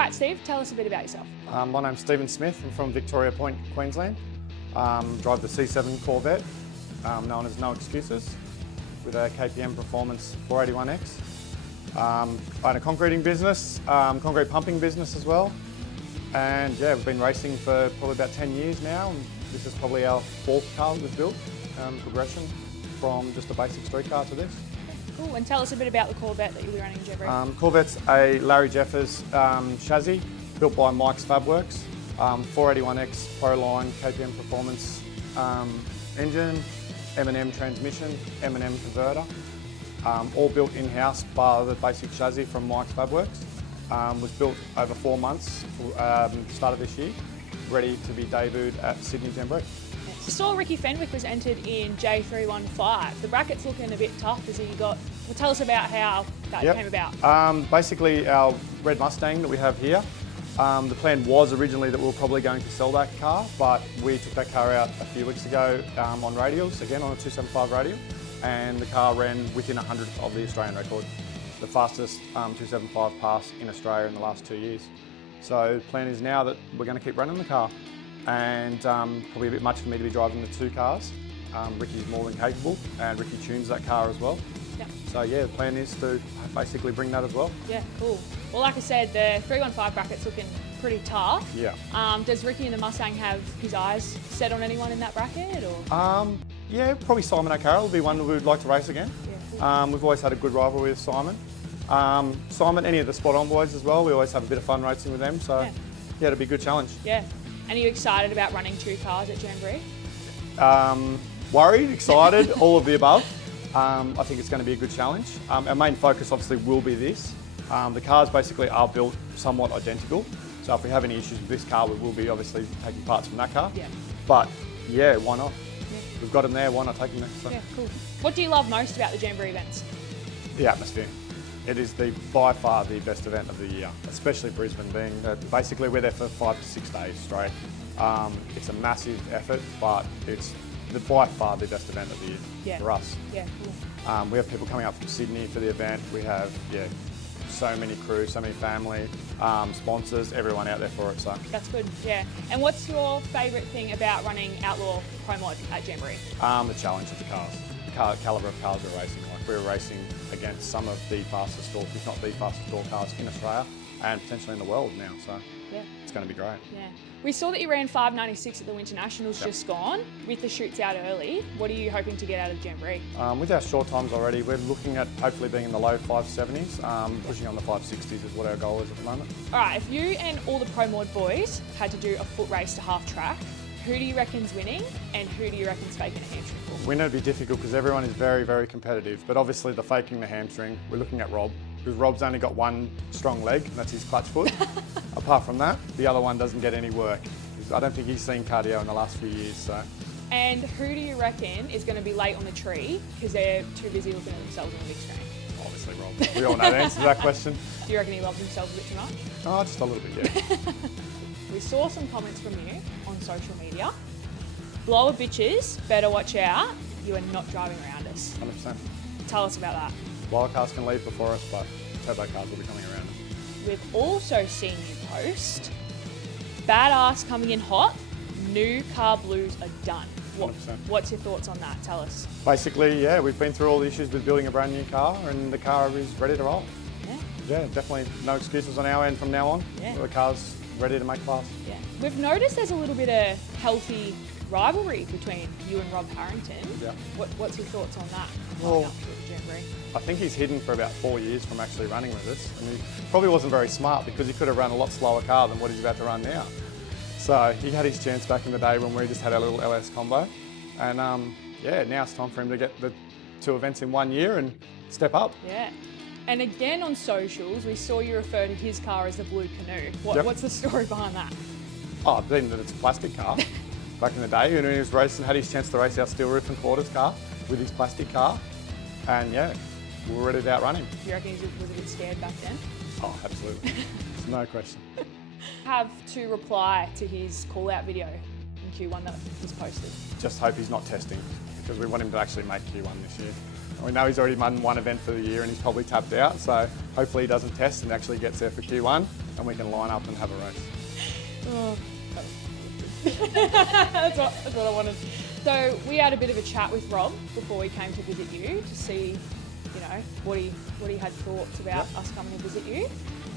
right, Steve, tell us a bit about yourself. My name's Stephen Smith. I'm from Victoria Point, Queensland. Drive the C7 Corvette, known as No Excuses, with a KPM Performance 481X. I own a concreting business, concrete pumping business as well. And yeah, we've been racing for probably about 10 years now. And this is probably our fourth car that we've built, progression from just a basic street car to this. Cool, and tell us a bit about the Corvette that you'll be running in Jamboree. Corvette's a Larry Jeffers chassis, built by Mike's Fabworks. 481X Proline KPM Performance engine, M&M transmission, M&M converter. All built in-house by the basic chassis from Mike's Fabworks. Was built over 4 months, start of this year, ready to be debuted at Sydney Jamboree. I saw Ricky Fenwick was entered in J315. The bracket's looking a bit tough. Has he got? Well, tell us about how that came about. Basically, our red Mustang that we have here. The plan was originally that we were probably going to sell that car, but we took that car out a few weeks ago on radials, again on a 275 radial, and the car ran within 100th of the Australian record, the fastest 275 pass in Australia in the last 2 years. So the plan is now that we're going to keep running the car, and probably a bit much for me to be driving the two cars. Ricky's more than capable, and Ricky tunes that car as well. Yep. So yeah, the plan is to basically bring that as well. Yeah, cool. Well, like I said, the 315 bracket's looking pretty tough. Yeah. Does Ricky in the Mustang have his eyes set on anyone in that bracket, or? Yeah, probably Simon O'Carroll would be one that we would like to race again. Yeah, cool. We've always had a good rivalry with Simon. Simon, any of the spot on boys as well, we always have a bit of fun racing with them, so yeah, it'll be a good challenge. Yeah. And are you excited about running two cars at Jamboree? Worried, excited, all of the above. I think it's going to be a good challenge. Our main focus obviously will be this. The cars basically are built somewhat identical, so if we have any issues with this car, we will be obviously taking parts from that car. Yeah. But yeah, why not? Yeah. We've got them there, why not take them there? So. Yeah, cool. What do you love most about the Jamboree events? The atmosphere. It is by far the best event of the year, especially Brisbane being basically we're there for 5 to 6 days straight. It's a massive effort, but it's by far the best event of the year for us. Yeah, cool. We have people coming up from Sydney for the event. We have so many crew, so many family, sponsors, everyone out there for it. So that's good. Yeah. And what's your favourite thing about running Outlaw Pro Mod at Jamboree? The challenge of the cars, the calibre of cars we're racing. Like we're racing against some of the fastest, or if not the fastest, cars in Australia and potentially in the world now. So yeah, it's going to be great. Yeah. We saw that you ran 5.96 at the Winter Nationals just gone. With the shoots out early, what are you hoping to get out of Jamboree? With our short times already, we're looking at hopefully being in the low 570s, pushing on the 560s is what our goal is at the moment. All right, if you and all the Pro Mod boys had to do a foot race to half track, who do you reckon's winning and who do you reckon's faking a hamstring for? Winner would be difficult because everyone is very, very competitive, but obviously the faking the hamstring, we're looking at Rob, because Rob's only got one strong leg, and that's his clutch foot. Apart from that, the other one doesn't get any work. I don't think he's seen cardio in the last few years. So. And who do you reckon is going to be late on the tree because they're too busy looking at themselves on the big screen? Obviously Rob. We all know the answer to that question. Do you reckon he loves himself a bit too much? Oh, just a little bit, yeah. We saw some comments from you on social media. Blower bitches, better watch out. You are not driving around us. 100%. Tell us about that. Blower cars can leave before us, but turbo cars will be coming around us. We've also seen you post, badass coming in hot, new car blues are done. 100%. What's your thoughts on that? Tell us. Basically, yeah, we've been through all the issues with building a brand new car and the car is ready to roll. Yeah. Yeah, definitely no excuses on our end from now on. Yeah. The car's ready to make class. Yeah. We've noticed there's a little bit of healthy rivalry between you and Rob Harrington. Yeah. What's your thoughts on that? Well, up to the Jamboree? I think he's hidden for about 4 years from actually running with us. And he probably wasn't very smart because he could have run a lot slower car than what he's about to run now. So he had his chance back in the day when we just had our little LS combo. And yeah, now it's time for him to get the 2 events in 1 year and step up. Yeah. And again on socials, we saw you refer to his car as the Blue Canoe. What's the story behind that? Oh, being that it's a plastic car. Back in the day, when he was racing, had his chance to race our steel roof and quarters car with his plastic car. And yeah, we were ready to outrun him. Do you reckon he was a bit scared back then? Oh, absolutely. No question. Have to reply to his call-out video in Q1 that was posted. Just hope he's not testing because we want him to actually make Q1 this year. We know he's already won one event for the year and he's probably tapped out, so hopefully he doesn't test and actually gets there for Q1 and we can line up and have a race. Oh, that's what I wanted. So we had a bit of a chat with Rob before we came to visit you to see, you know, what he had thoughts about us coming to visit you,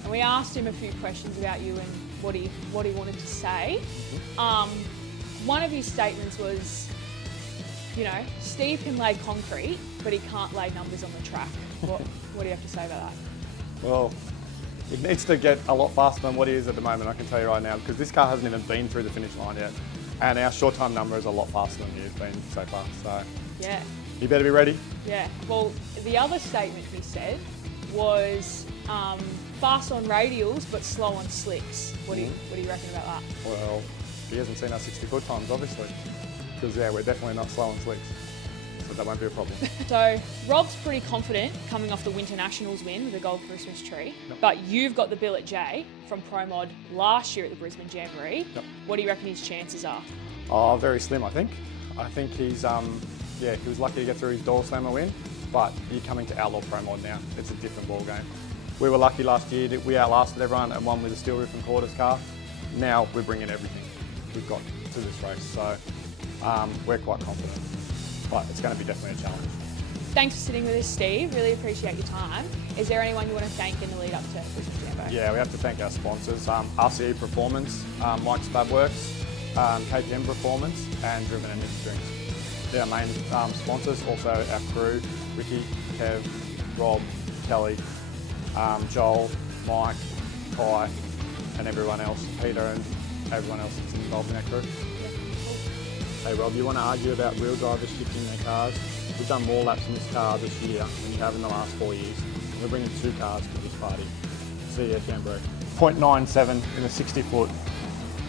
and we asked him a few questions about you and what he wanted to say. One of his statements was, you know, Steve can lay concrete, but he can't lay numbers on the track. What do you have to say about that? Well, he needs to get a lot faster than what he is at the moment, I can tell you right now, because this car hasn't even been through the finish line yet. And our short time number is a lot faster than you've been so far. So yeah, you better be ready. Yeah. Well, the other statement he said was fast on radials but slow on slicks. What do you reckon about that? Well, he hasn't seen our 60-foot times, obviously, because yeah, we're definitely not slow on slicks, so that won't be a problem. So Rob's pretty confident coming off the Winter Nationals win with the Gold Christmas tree, but you've got the billet J from Pro Mod last year at the Brisbane Jamboree. What do you reckon his chances are? Oh, very slim, I think. I think he's, yeah, he was lucky to get through his door slammer win, but you're coming to Outlaw Pro Mod now. It's a different ball game. We were lucky last year that we outlasted everyone and won with a steel roof and quarters car. Now we're bringing everything we've got to this race, so we're quite confident, but it's going to be definitely a challenge. Thanks for sitting with us, Steve. Really appreciate your time. Is there anyone you want to thank in the lead up to Brisbane Jamboree? Yeah, we have to thank our sponsors, RCE Performance, Mike's Fabworks, KPM Performance, and Driven and Energy Drinks. They're our main sponsors. Also our crew, Ricky, Kev, Rob, Kelly, Joel, Mike, Kai, and everyone else, Peter and everyone else that's involved in our crew. Hey Rob, you want to argue about wheel drivers shifting their cars? We've done more laps in this car this year than you have in the last 4 years. We're bringing 2 cars to this party. See you at Jamboree. 0.97 in a 60-foot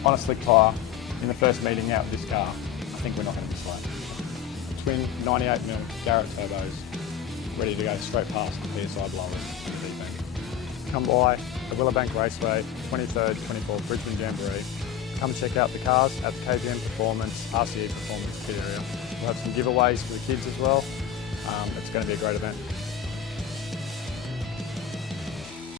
on a slick tyre in the first meeting out with this car. I think we're not going to be slow. Twin 98mm Garrett turbos, ready to go straight past the PSI blowers in the deep end. Come by the Willowbank Raceway, 23rd, 24th Brisbane Jamboree. Come check out the cars at the KPM Performance, RCE Performance pit area. We'll have some giveaways for the kids as well. It's going to be a great event.